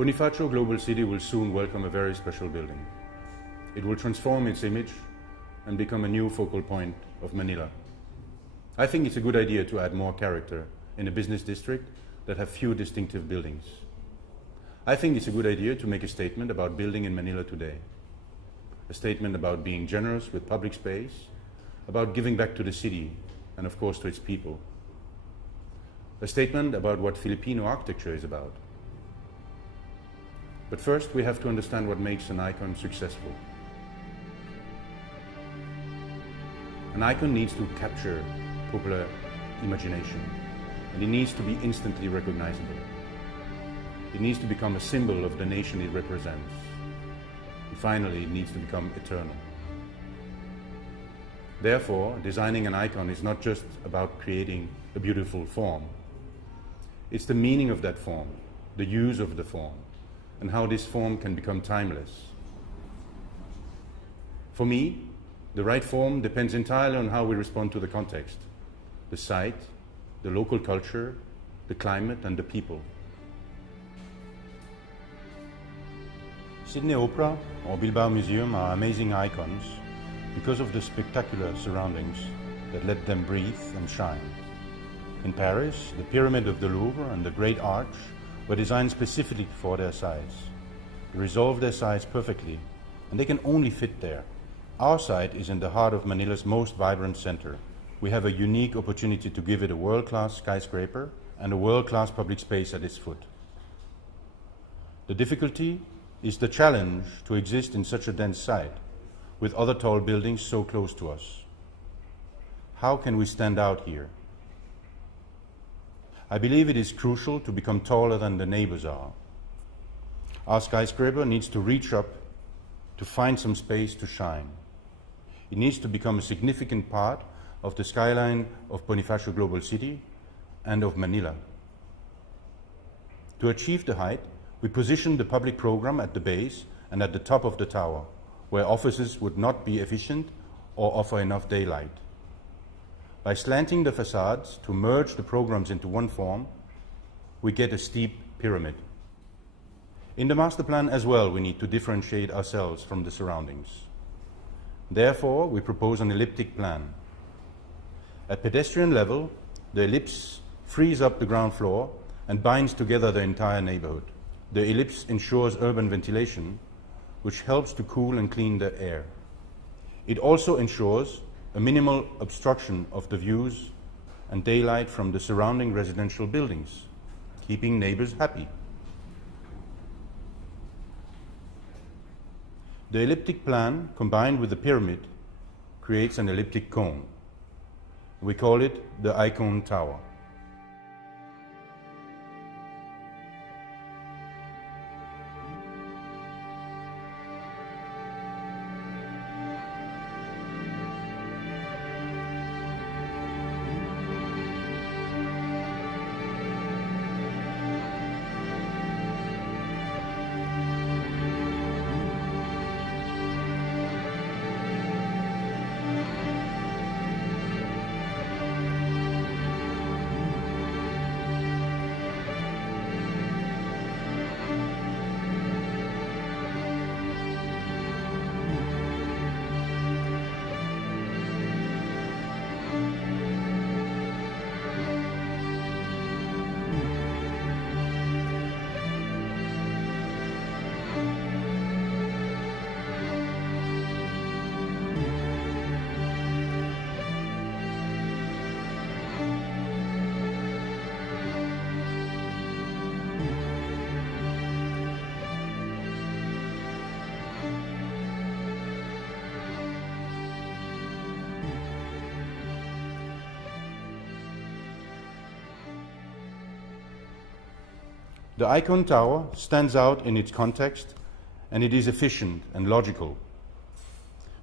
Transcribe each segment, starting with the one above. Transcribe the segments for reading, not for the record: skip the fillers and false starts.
Bonifacio Global City will soon welcome a very special building. It will transform its image and become a new focal point of Manila. I think it's a good idea to add more character in a business district that have few distinctive buildings. I think it's a good idea to make a statement about building in Manila today. A statement about being generous with public space, about giving back to the city and of course to its people. A statement about what Filipino architecture is about. But first we have to understand what makes an icon successful. An icon needs to capture popular imagination, and it needs to be instantly recognizable. It needs to become a symbol of the nation it represents. And finally, it needs to become eternal. Therefore, designing an icon is not just about creating a beautiful form. It's the meaning of that form, the use of the form, and how this form can become timeless. For me, the right form depends entirely on how we respond to the context, the site, the local culture, the climate, and the people. Sydney Opera or Bilbao Museum are amazing icons because of the spectacular surroundings that let them breathe and shine. In Paris, the Pyramid of the Louvre and the Great Arch were designed specifically for their size. They resolve their size perfectly, and they can only fit there. Our site is in the heart of Manila's most vibrant center. We have a unique opportunity to give it a world-class skyscraper and a world-class public space at its foot. The difficulty is the challenge to exist in such a dense site, with other tall buildings so close to us. How can we stand out here? I believe it is crucial to become taller than the neighbors are. Our skyscraper needs to reach up to find some space to shine. It needs to become a significant part of the skyline of Bonifacio Global City and of Manila. To achieve the height, we positioned the public program at the base and at the top of the tower, where offices would not be efficient or offer enough daylight. By slanting the facades to merge the programs into one form, we get a steep pyramid. In the master plan as well, we need to differentiate ourselves from the surroundings. Therefore, we propose an elliptic plan. At pedestrian level, the ellipse frees up the ground floor and binds together the entire neighborhood. The ellipse ensures urban ventilation, which helps to cool and clean the air. It also ensures a minimal obstruction of the views and daylight from the surrounding residential buildings, keeping neighbors happy. The elliptic plan, combined with the pyramid, creates an elliptic cone. We call it the Icon Tower. The Icon Tower stands out in its context, and it is efficient and logical.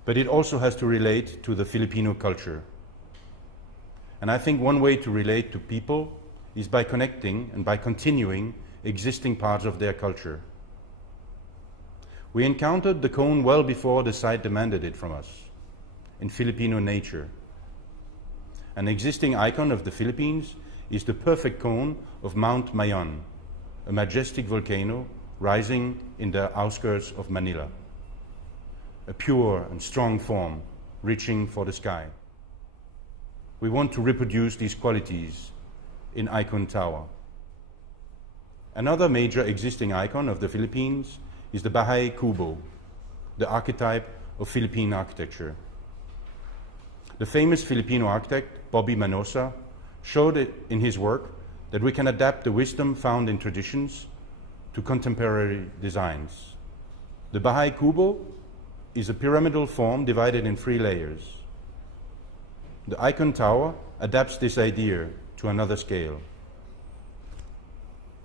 But it also has to relate to the Filipino culture. And I think one way to relate to people is by connecting and by continuing existing parts of their culture. We encountered the cone well before the site demanded it from us, in Filipino nature. An existing icon of the Philippines is the perfect cone of Mount Mayon, a majestic volcano rising in the outskirts of Manila. A pure and strong form reaching for the sky. We want to reproduce these qualities in Icon Tower. Another major existing icon of the Philippines is the Bahay Kubo, the archetype of Philippine architecture. The famous Filipino architect, Bobby Manosa, showed it in his work that we can adapt the wisdom found in traditions to contemporary designs. The Bahay Kubo is a pyramidal form divided in 3 layers. The Icon Tower adapts this idea to another scale.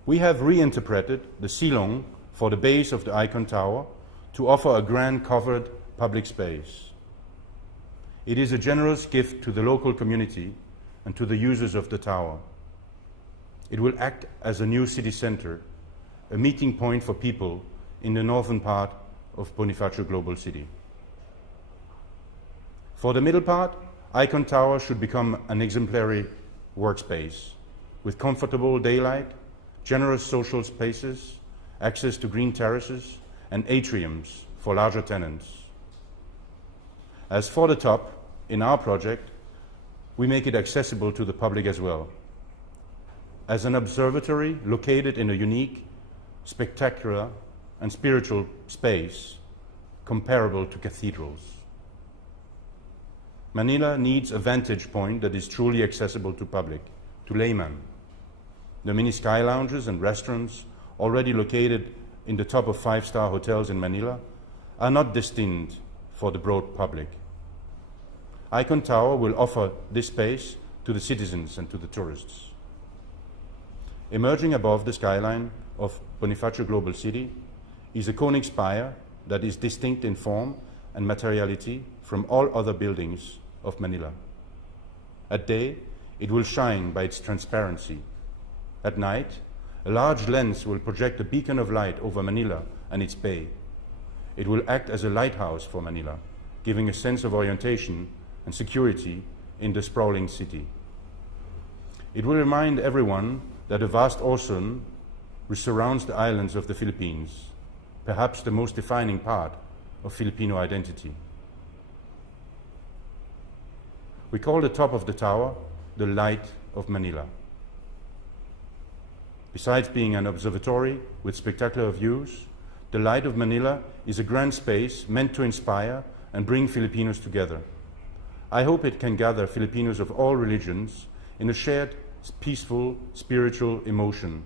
We have reinterpreted the silong for the base of the Icon Tower to offer a grand covered public space. It is a generous gift to the local community and to the users of the tower. It will act as a new city center, a meeting point for people in the northern part of Bonifacio Global City. For the middle part, Icon Tower should become an exemplary workspace with comfortable daylight, generous social spaces, access to green terraces, and atriums for larger tenants. As for the top, in our project, we make it accessible to the public as well. As an observatory located in a unique, spectacular, and spiritual space comparable to cathedrals. Manila needs a vantage point that is truly accessible to public, to laymen. The many sky lounges and restaurants already located in the top of 5-star hotels in Manila are not destined for the broad public. Icon Tower will offer this space to the citizens and to the tourists. Emerging above the skyline of Bonifacio Global City is a conic spire that is distinct in form and materiality from all other buildings of Manila. At day, it will shine by its transparency. At night, a large lens will project a beacon of light over Manila and its bay. It will act as a lighthouse for Manila, giving a sense of orientation and security in the sprawling city. It will remind everyone that a vast ocean surrounds the islands of the Philippines, perhaps the most defining part of Filipino identity. We call the top of the tower the Light of Manila. Besides being an observatory with spectacular views, the Light of Manila is a grand space meant to inspire and bring Filipinos together. I hope it can gather Filipinos of all religions in a shared, peaceful, spiritual emotion,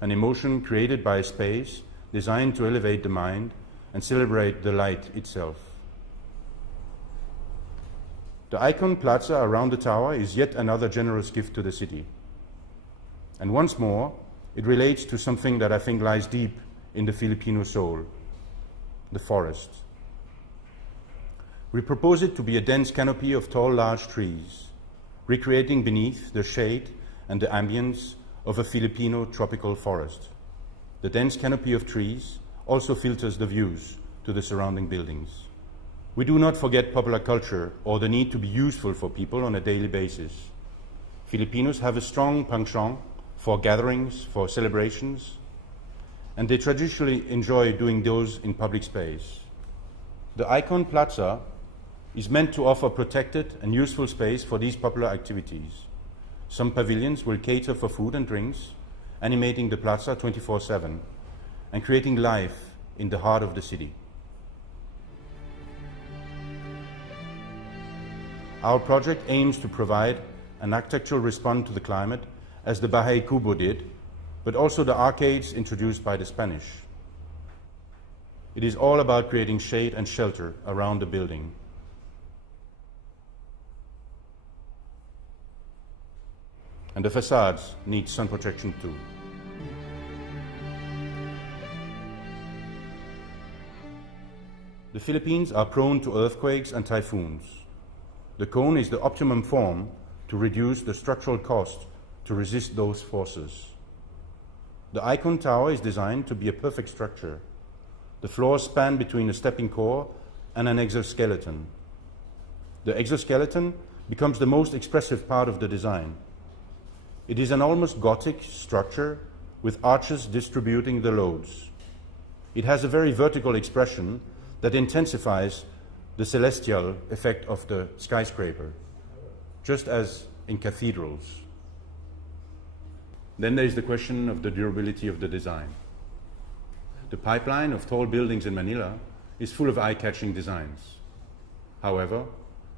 an emotion created by a space designed to elevate the mind and celebrate the light itself. The Icon Plaza around the tower is yet another generous gift to the city. And once more, it relates to something that I think lies deep in the Filipino soul, the forest. We propose it to be a dense canopy of tall, large trees, recreating beneath the shade and the ambience of a Filipino tropical forest. The dense canopy of trees also filters the views to the surrounding buildings. We do not forget popular culture or the need to be useful for people on a daily basis. Filipinos have a strong penchant for gatherings, for celebrations, and they traditionally enjoy doing those in public space. The Icon Plaza is meant to offer protected and useful space for these popular activities. Some pavilions will cater for food and drinks, animating the plaza 24/7 and creating life in the heart of the city. Our project aims to provide an architectural response to the climate as the Bahay Kubo did, but also the arcades introduced by the Spanish. It is all about creating shade and shelter around the building. And the facades need sun protection too. The Philippines are prone to earthquakes and typhoons. The cone is the optimum form to reduce the structural cost to resist those forces. The Icon Tower is designed to be a perfect structure. The floors span between a stepping core and an exoskeleton. The exoskeleton becomes the most expressive part of the design. It is an almost Gothic structure with arches distributing the loads. It has a very vertical expression that intensifies the celestial effect of the skyscraper, just as in cathedrals. Then there is the question of the durability of the design. The pipeline of tall buildings in Manila is full of eye-catching designs. However,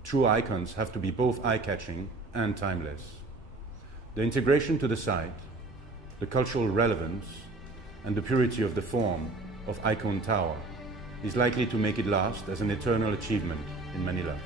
true icons have to be both eye-catching and timeless. The integration to the site, the cultural relevance, and the purity of the form of Icon Tower is likely to make it last as an eternal achievement in Manila.